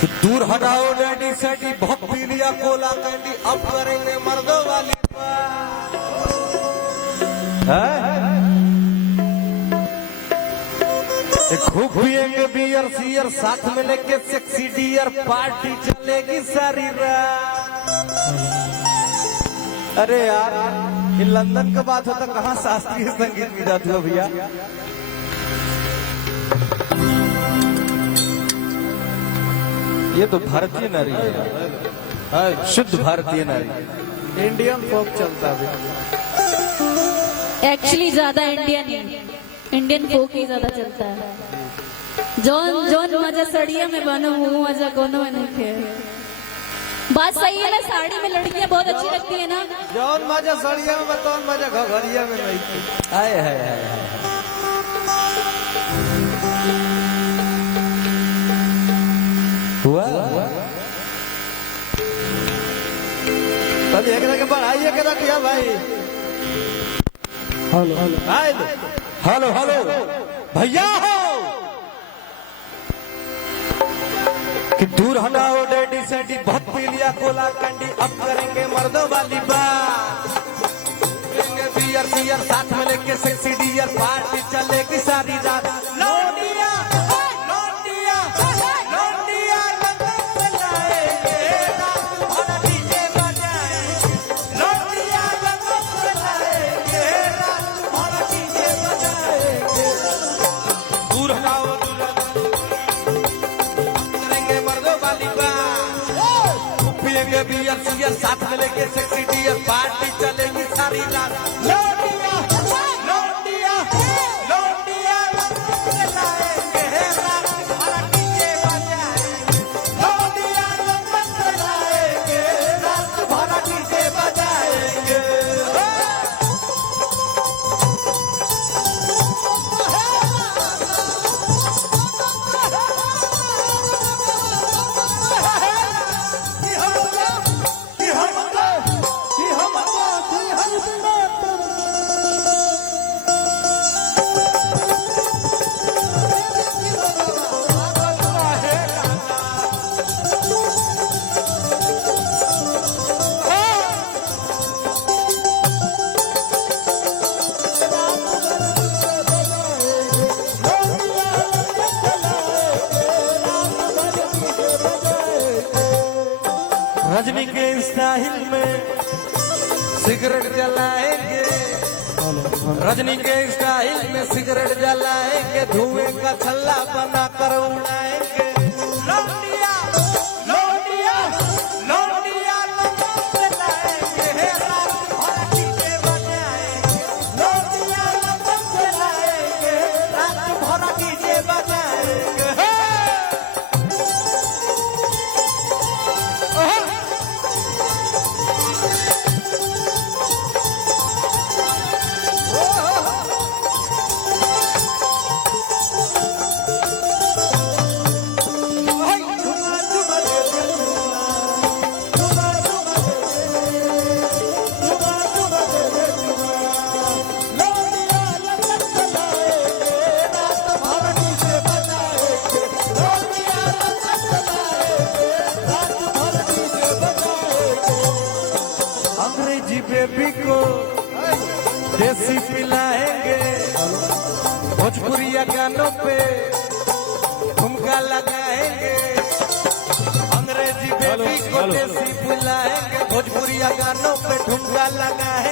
कि दूर हटाओ डैडी सैडी बहुत पी लिया कोला कैंडी अब करेंगे मर्दों वाली खूब पिएंगे बियर सियर साथ में लेके सेक्सी डियर पार्टी चलेगी सारी रात। अरे यार ये लंदन का बात होता कहाँ शास्त्रीय संगीत की जाती हो भैया। ये तो भारतीय नारी है, शुद्ध भारतीय नारी, इंडियन फोक चलता है। एक्चुअली ज्यादा इंडियन फोक ही ज्यादा चलता है। जौन मजा सड़िया में बनो वो मजा कोनो में नहीं थे। बात सही है ना, साड़ी में लड़कियां बहुत अच्छी लगती है ना। जौन मजा सड़िया में बताओ मजा घघरिया में नहीं थे। आए है हुआ तब एक के बढ़ाइए के रखिया भाई। हेलो हेलो हेलो भैया हो कि दूर हटाओ डैडी सैडी बहुत पी लिया कोला कैंडी अब करेंगे मर्दों वाली बात। करेंगे बियर सियर साथ में लेके सेक्सी डियर पार्टी चलेगी सारी रात। लौंडिया लौंडिया लौंडिया लंदन से लाएंगे रात भर डीजे बजाएंगे। लौंडिया लंदन से लाएंगे रात भर डीजे बजाएंगे। दूर हटाओ करेंगे मर्दों वाली बात। पिएंगे बियर सियर साथ में लेके सेक्सी डियर पार्टी चलेगी सारी रात। लौंडिया लौंडिया लौंडिया लंदन से लाएंगे रात भर डीजे बजाएंगे। लौंडिया लंदन से लाएंगे रात भर डीजे बजाएंगे। रजनी के स्टाइल में सिगरेट जलाएंगे, रजनी के स्टाइल में सिगरेट जलाएंगे, धुएं का छल्ला बना कर उड़ाएंगे। लौंडिया लौंडिया लौंडिया लंदन से लाएंगे रात भर डीजे बजाएंगे। लौंडिया लंदन से लाएंगे रात भर डीजे बजाएंगे। अंग्रेजी बेबी को देसी पिलाएंगे, भोजपुरिया गानों पे ठुमका लगाएंगे। अंग्रेजी बेबी को देसी पिलाएंगे, भोजपुरिया गानों पे ठुमका लगाएंगे।